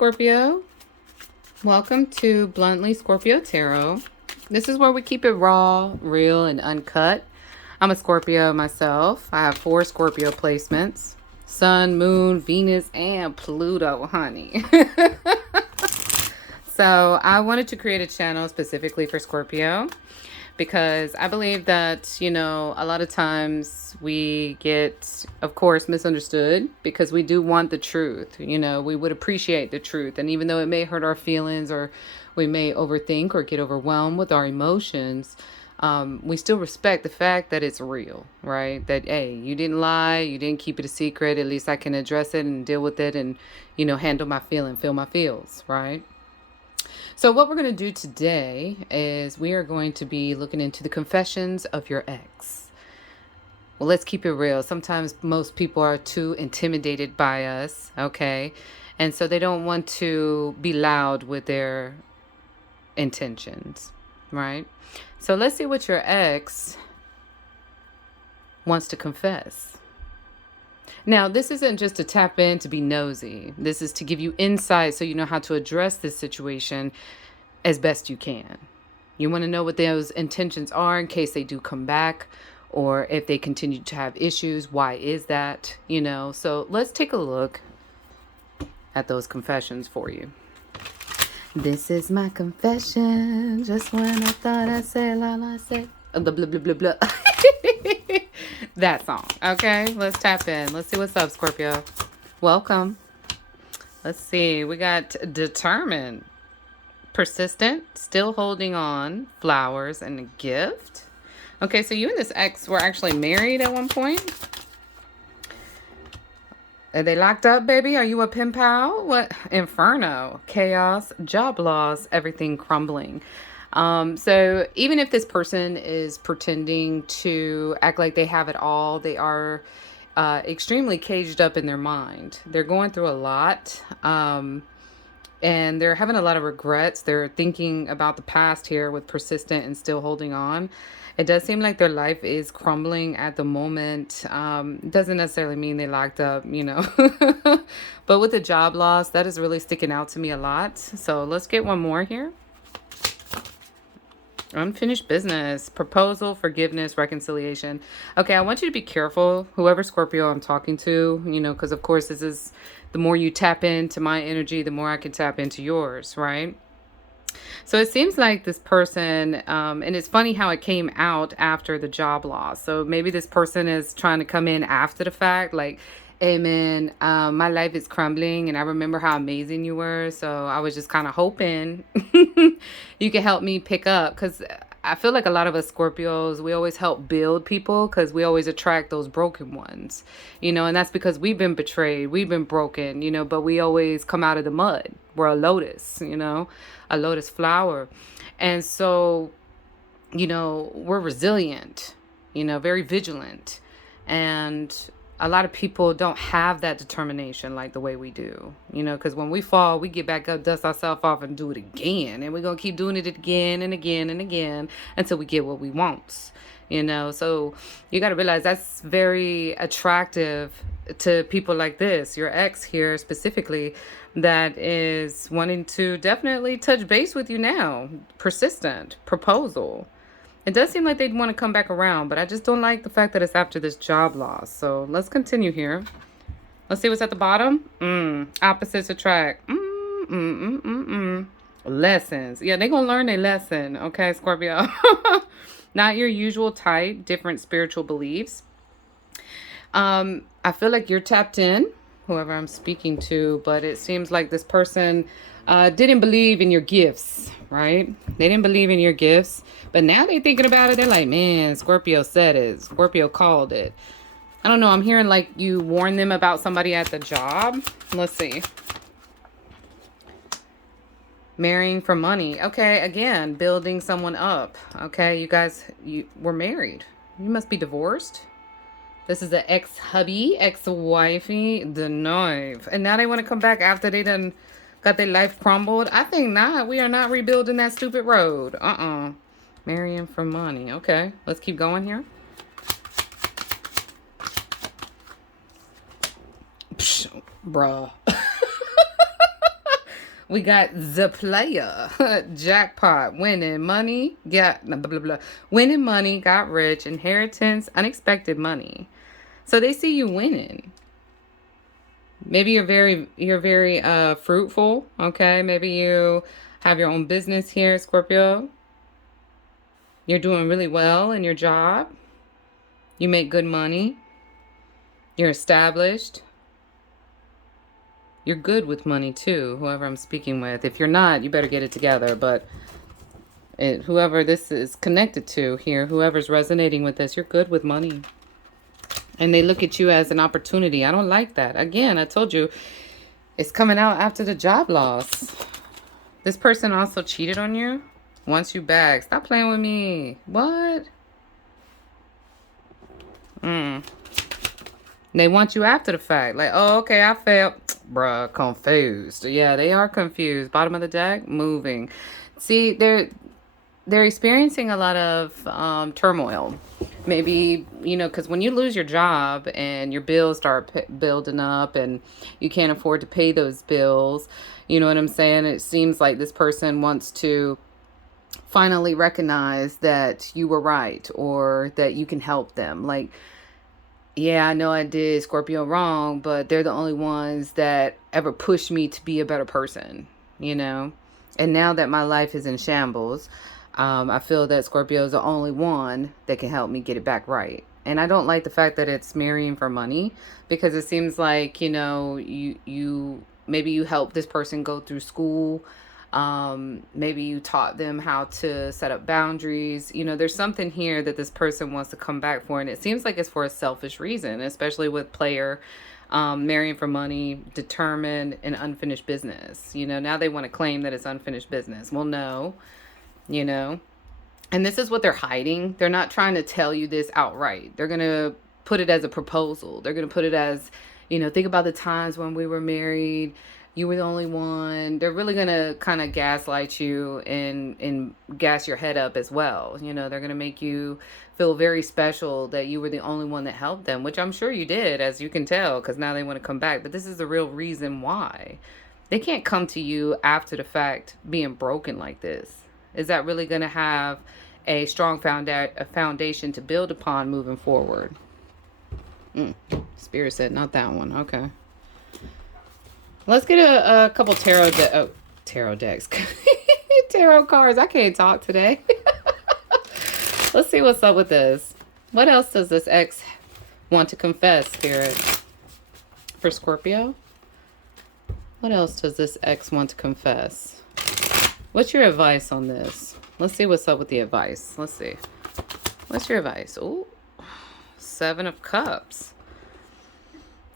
Scorpio. Welcome to Bluntly Scorpio Tarot. This is where we keep it raw, real, and uncut. I'm a Scorpio myself. I have 4 Scorpio placements. Sun, Moon, Venus, and Pluto, honey. So I wanted to create a channel specifically for Scorpio because I believe that, a lot of times we get, of course, misunderstood because we do want the truth. We would appreciate the truth. And even though it may hurt our feelings or we may overthink or get overwhelmed with our emotions, we still respect the fact that it's real, right? That, hey, you didn't lie, you didn't keep it a secret. At least I can address it and deal with it and, handle my feel my feels, right? So what we're going to do today is we are going to be looking into the confessions of your ex. Well, let's keep it real. Sometimes most people are too intimidated by us, okay? And so they don't want to be loud with their intentions, right? So let's see what your ex wants to confess. Now, this isn't just to tap in to be nosy. This is to give you insight so you know how to address this situation as best you can. You want to know what those intentions are in case they do come back or if they continue to have issues. Why is that? So let's take a look at those confessions for you. This is my confession. Just when I thought I said all I said. Blah, blah, blah, blah, blah. That song. Okay, let's tap in. Let's see what's up, Scorpio. Welcome. Let's see. We got determined, persistent, still holding on, flowers, and a gift. Okay, so you and this ex were actually married at one point. Are they locked up, baby? Are you a pen pal? What? Inferno, chaos, job loss, everything crumbling. So even if this person is pretending to act like they have it all, they are extremely caged up in their mind. They're going through a lot, and they're having a lot of regrets. They're thinking about the past here with persistent and still holding on. It does seem like their life is crumbling at the moment. Doesn't necessarily mean they locked up, But with the job loss, that is really sticking out to me a lot. So let's get one more here. Unfinished business, proposal, forgiveness, reconciliation. Okay, I want you to be careful, whoever Scorpio I'm talking to, because of course this is, the more you tap into my energy, the more I can tap into yours, right? So it seems like this person, and it's funny how it came out after the job loss. So maybe this person is trying to come in after the fact, like, hey man, my life is crumbling and I remember how amazing you were. So I was just kind of hoping you could help me pick up, because I feel like a lot of us Scorpios, we always help build people because we always attract those broken ones, and that's because we've been betrayed, we've been broken, but we always come out of the mud. We're a lotus, a lotus flower. And so, we're resilient, very vigilant. And a lot of people don't have that determination like the way we do, because when we fall, we get back up, dust ourselves off and do it again. And we're going to keep doing it again and again and again until we get what we want, So you got to realize that's very attractive to people like this, your ex here specifically, that is wanting to definitely touch base with you now. Persistent, proposal. It does seem like they'd want to come back around, but I just don't like the fact that it's after this job loss. So let's continue here. Let's see what's at the bottom. Opposites attract. Lessons. Yeah, they're going to learn a lesson. Okay, Scorpio. Not your usual type. Different spiritual beliefs. I feel like you're tapped in, whoever I'm speaking to, but it seems like this person didn't believe in your gifts, right? They didn't believe in your gifts, but now they're thinking about it. They're like, man, Scorpio said it. Scorpio called it. I don't know. I'm hearing like you warned them about somebody at the job. Let's see. Marrying for money. Okay, again, building someone up. Okay, you guys, you were married. You must be divorced. This is the ex-hubby, ex-wifey, the knife. And now they want to come back after they done got their life crumbled. I think not. We are not rebuilding that stupid road. Marrying for money. Okay, let's keep going here. Psh, bruh. We got the player. Jackpot. Winning money. Got blah, blah, blah. Winning money. Got rich. Inheritance. Unexpected money. So they see you winning. Maybe you're very fruitful. Okay. Maybe you have your own business here, Scorpio. You're doing really well in your job. You make good money. You're established. You're good with money too, whoever I'm speaking with. If you're not, you better get it together. But whoever this is connected to here, whoever's resonating with this, you're good with money. And they look at you as an opportunity. I don't like that. Again, I told you, it's coming out after the job loss. This person also cheated on you. Wants you back. Stop playing with me. What? They want you after the fact. Like, oh, okay, I failed. Bruh, confused. Yeah, they are confused. Bottom of the deck, moving. See, they're experiencing a lot of turmoil. Maybe, because when you lose your job and your bills start building up and you can't afford to pay those bills, you know what I'm saying? It seems like this person wants to finally recognize that you were right or that you can help them. Like, yeah, I know I did Scorpio wrong, but they're the only ones that ever pushed me to be a better person, you know? And now that my life is in shambles, I feel that Scorpio is the only one that can help me get it back right. And I don't like the fact that it's marrying for money, because it seems like, you maybe you help this person go through school. Maybe you taught them how to set up boundaries. There's something here that this person wants to come back for, and it seems like it's for a selfish reason, especially with player, marrying for money, determined, and unfinished business. Now they want to claim that it's unfinished business. Well, no, you know, and this is what they're hiding. They're not trying to tell you this outright. They're going to put it as a proposal. They're going to put it as, think about the times when we were married. You were the only one. They're really going to kind of gaslight you and gas your head up as well. They're going to make you feel very special that you were the only one that helped them, which I'm sure you did, as you can tell, because now they want to come back. But this is the real reason why. They can't come to you after the fact being broken like this. Is that really going to have a strong foundation to build upon moving forward? Spirit said not that one. Okay. Let's get a couple tarot decks. Tarot cards. I can't talk today. Let's see what's up with this. What else does this ex want to confess, Spirit? For Scorpio? What else does this ex want to confess? What's your advice on this? Let's see what's up with the advice. Let's see. What's your advice? Ooh, 7 of Cups.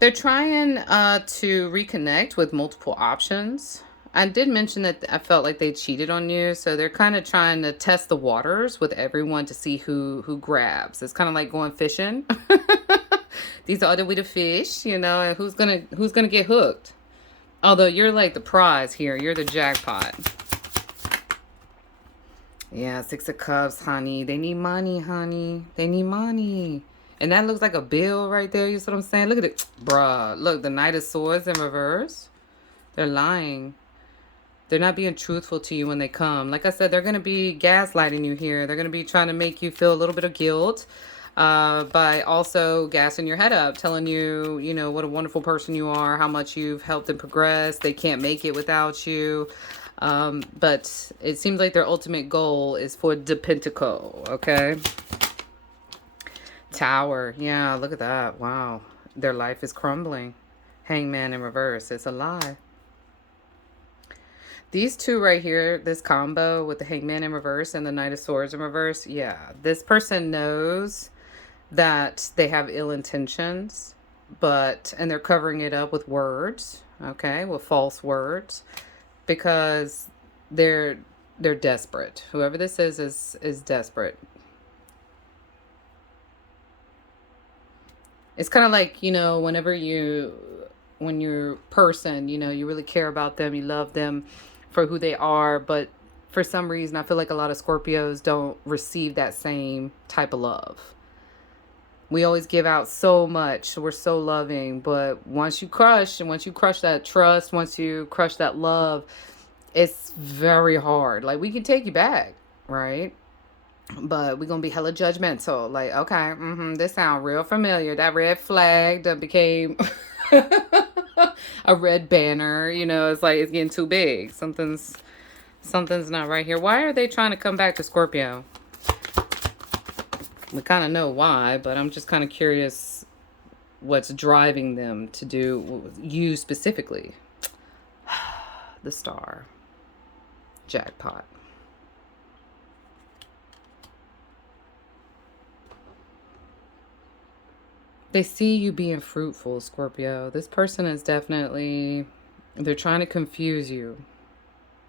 They're trying to reconnect with multiple options. I did mention that I felt like they cheated on you. So they're kind of trying to test the waters with everyone to see who grabs. It's kind of like going fishing. These are the way to fish, and who's gonna get hooked. Although you're like the prize here. You're the jackpot. Yeah, 6 of Cups, honey. They need money, honey. They need money. And that looks like a bill right there. You see what I'm saying? Look at it. Bruh. Look, the Knight of Swords in reverse. They're lying. They're not being truthful to you when they come. Like I said, they're going to be gaslighting you here. They're going to be trying to make you feel a little bit of guilt by also gassing your head up, telling you, what a wonderful person you are, how much you've helped them progress. They can't make it without you. But it seems like their ultimate goal is for the Pentacle, okay? Tower. Yeah, look at that. Wow. Their life is crumbling. Hangman in reverse. It's a lie. These two right here, this combo with the Hangman in reverse and the Knight of Swords in reverse, yeah. This person knows that they have ill intentions, and they're covering it up with words, okay, with false words, because they're desperate. Whoever this is desperate. It's kind of like, when you're person, you really care about them, you love them for who they are, but for some reason, I feel like a lot of Scorpios don't receive that same type of love. We always give out so much. We're so loving, but once you crush that trust, once you crush that love, It's very hard. Like, we can take you back, right? But we're gonna be hella judgmental. Like, okay, this sound real familiar. That red flag that became a red banner. It's like it's getting too big. Something's not right here. Why are they trying to come back to Scorpio? We kind of know why, but I'm just kind of curious what's driving them to do you specifically. The star. Jackpot. They see you being fruitful, Scorpio. This person is definitely, they're trying to confuse you.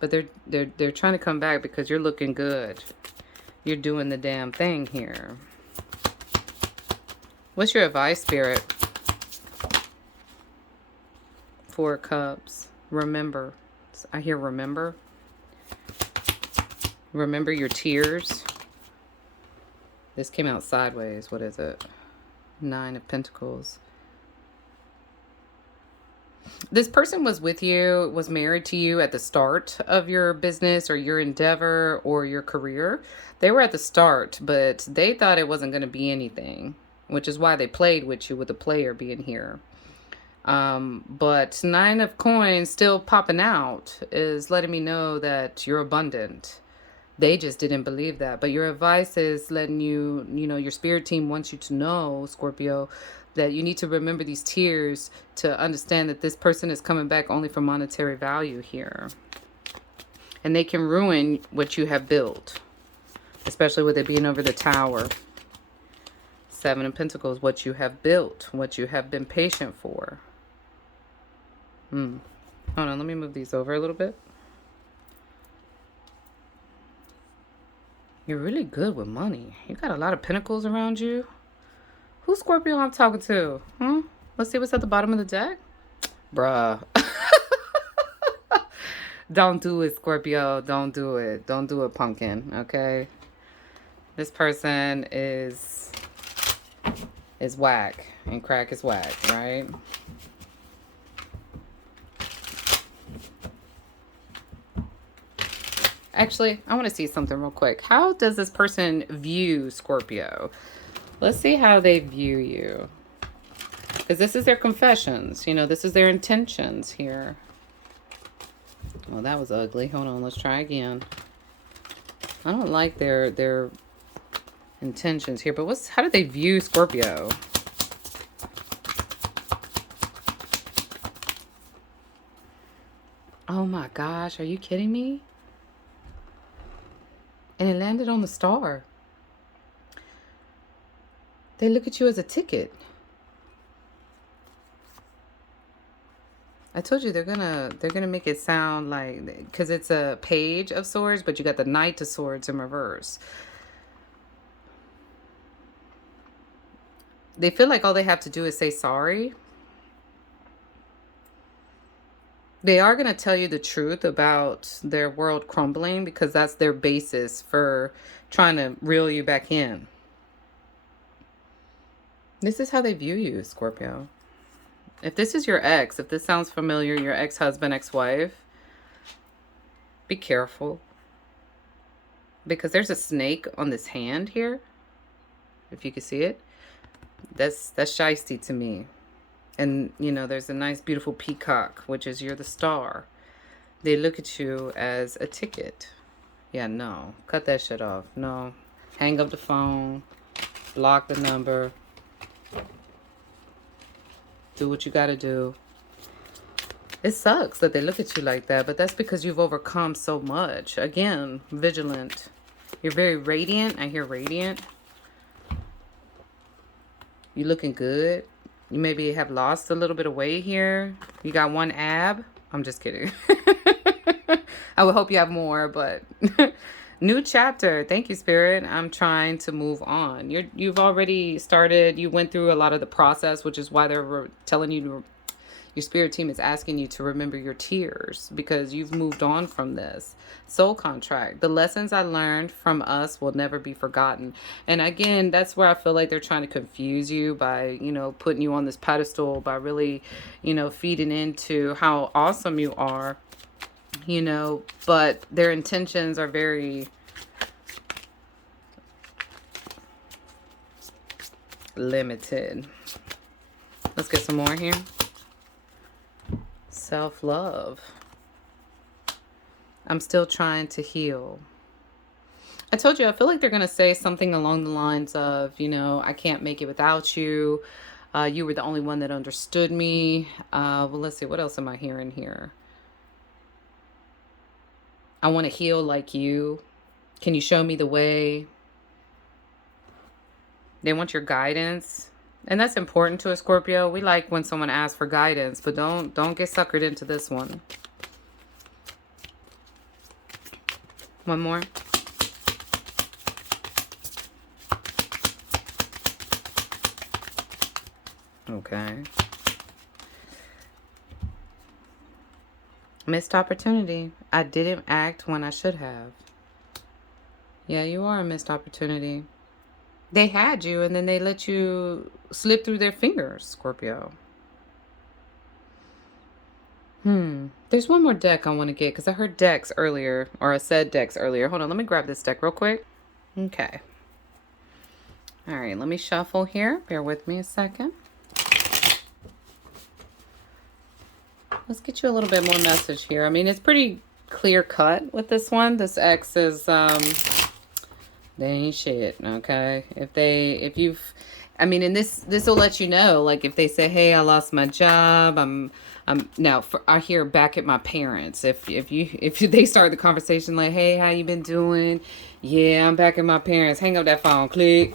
But they're trying to come back because you're looking good. You're doing the damn thing here. What's your advice, Spirit? 4 cups. Remember. I hear remember. Remember your tears. This came out sideways. What is it? 9 of Pentacles. This person was with you, was married to you at the start of your business or your endeavor or your career. They were at the start, but they thought it wasn't going to be anything, which is why they played with you with the player being here. But 9 of coins still popping out is letting me know that you're abundant. They just didn't believe that. But your advice is letting your spirit team wants you to know, Scorpio, that you need to remember these tears to understand that this person is coming back only for monetary value here. And they can ruin what you have built, especially with it being over the tower. 7 of Pentacles, what you have built, what you have been patient for. Hold on, let me move these over a little bit. You're really good with money. You got a lot of pentacles around you. Who's Scorpio I'm talking to? Let's see what's at the bottom of the deck. Bruh. Don't do it, Scorpio. Don't do it. Don't do it, pumpkin. Okay? This person is whack. And crack is whack, right? Actually, I want to see something real quick. How does this person view Scorpio? Let's see how they view you. Because this is their confessions. This is their intentions here. Well, that was ugly. Hold on, let's try again. I don't like their intentions here, but how do they view Scorpio? Oh my gosh, are you kidding me? And it landed on the star. They look at you as a ticket. I told you they're gonna make it sound like, because it's a page of swords, but you got the Knight of Swords in reverse. They feel like all they have to do is say sorry. They are going to tell you the truth about their world crumbling because that's their basis for trying to reel you back in. This is how they view you, Scorpio. If this is your ex, if this sounds familiar, your ex-husband, ex-wife, be careful. Because there's a snake on this hand here. If you can see it. That's shiesty to me. And, there's a nice, beautiful peacock, which is you're the star. They look at you as a ticket. Yeah, no. Cut that shit off. No. Hang up the phone. Block the number. Do what you got to do. It sucks that they look at you like that, but that's because you've overcome so much. Again, vigilant. You're very radiant. I hear radiant. You looking good. You maybe have lost a little bit of weight here. You got 1 ab. I'm just kidding. I would hope you have more, but new chapter. Thank you, Spirit. I'm trying to move on. You've already started. You went through a lot of the process, which is why they're telling you to. Your spirit team is asking you to remember your tears because you've moved on from this. Soul contract. The lessons I learned from us will never be forgotten. And again, that's where I feel like they're trying to confuse you by, putting you on this pedestal, by really, feeding into how awesome you are. but their intentions are very limited. Let's get some more here. Self-love. I'm still trying to heal. I told you, I feel like they're going to say something along the lines of, I can't make it without you. You were the only one that understood me. Well, let's see. What else am I hearing here? I want to heal like you. Can you show me the way? They want your guidance. And that's important to a Scorpio. We like when someone asks for guidance, but don't get suckered into this one. One more. Okay. Missed opportunity. I didn't act when I should have. Yeah, you are a missed opportunity. They had you and then they let you slip through their fingers, Scorpio. There's one more deck I want to get because I heard decks earlier, or I said decks earlier. Hold on, let me grab this deck real quick. Okay. All right, let me shuffle here. Bear with me a second. Let's get you a little bit more message here. I mean, it's pretty clear cut with this one. This X is, they ain't shit, okay? And this will let you know, like if they say, hey, I lost my job, I hear back at my parents. If they start the conversation like, hey, how you been doing? Yeah, I'm back at my parents. Hang up that phone, click.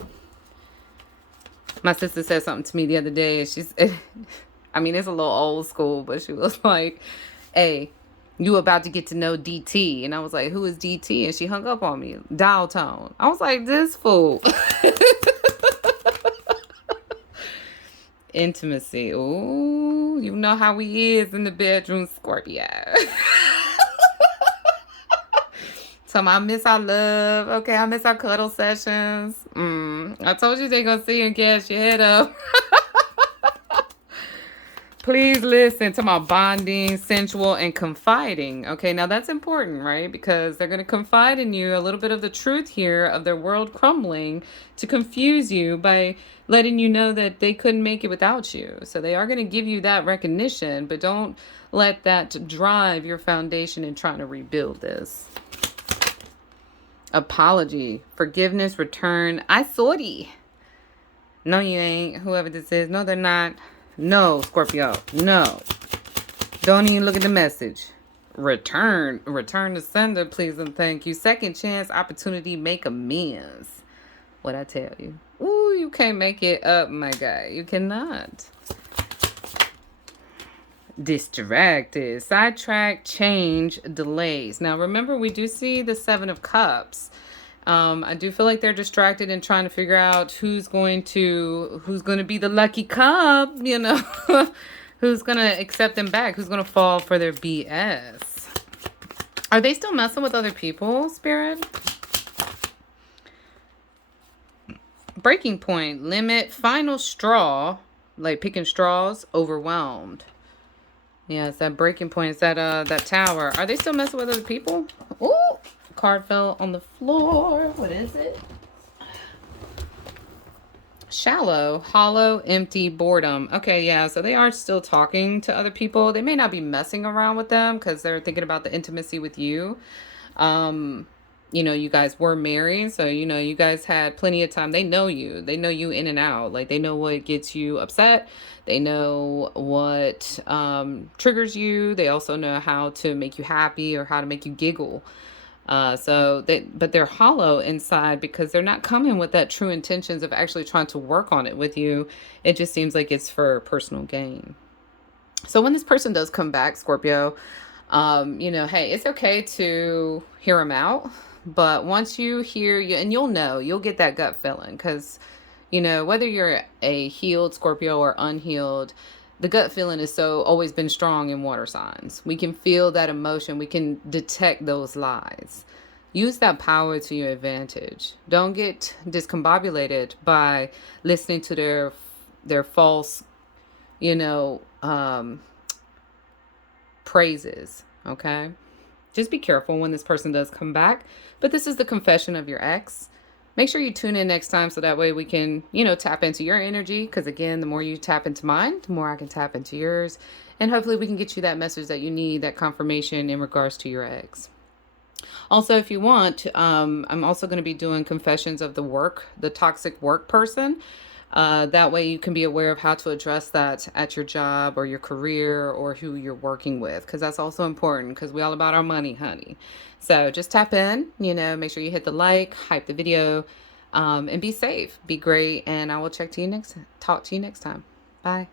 My sister said something to me the other day, and it's a little old school, but she was like, hey, you about to get to know DT. And I was like, who is DT? And she hung up on me. Dial tone. I was like, this fool. Intimacy. Ooh, you know how he is in the bedroom, Scorpio. So I miss our love. Okay, I miss our cuddle sessions. I told you they're going to see you and gas your head up. Please listen to my bonding, sensual, and confiding. Okay, now that's important, right? Because they're going to confide in you a little bit of the truth here of their world crumbling to confuse you by letting you know that they couldn't make it without you. So they are going to give you that recognition, but don't let that drive your foundation in trying to rebuild this. Apology, forgiveness, return. I sorry. No, you ain't. Whoever this is. No, they're not. No, Scorpio. No. Don't even look at the message. Return to sender, please and thank you. Second chance, opportunity, make amends. What I tell you. Ooh, you can't make it up, my guy. You cannot. Distracted, sidetrack, change, delays. Now, remember, we do see the Seven of Cups. I do feel like they're distracted and trying to figure out who's going to be the lucky cup, who's going to accept them back, who's going to fall for their BS. Are they still messing with other people, Spirit? Breaking point, limit, final straw, like picking straws, overwhelmed. Yeah, it's that breaking point. It's that tower. Are they still messing with other people? Ooh, card fell on the floor. What is it? Shallow, hollow, empty, boredom. Okay, yeah, so they are still talking to other people. They may not be messing around with them because they're thinking about the intimacy with you. You guys were married, so, you guys had plenty of time. They know you. They know you in and out. Like, they know what gets you upset. They know what triggers you. They also know how to make you happy or how to make you giggle. But they're hollow inside because they're not coming with that true intentions of actually trying to work on it with you. It just seems like it's for personal gain. So when this person does come back, Scorpio, hey, it's okay to hear them out. But once you hear, and you'll get that gut feeling because, whether you're a healed Scorpio or unhealed, the gut feeling is always been strong in water signs. We can feel that emotion. We can detect those lies. Use that power to your advantage. Don't get discombobulated by listening to their false, praises. Okay. Just be careful when this person does come back. But this is the confession of your ex. Make sure you tune in next time so that way we can, tap into your energy. Because again, the more you tap into mine, the more I can tap into yours. And hopefully we can get you that message that you need, that confirmation in regards to your ex. Also, if you want, I'm also going to be doing confessions of the toxic work person. That way, you can be aware of how to address that at your job or your career or who you're working with, because that's also important because we all about our money, honey. So just tap in, make sure you hit the like, hype the video, and be safe, be great. And I will talk to you next time. Bye.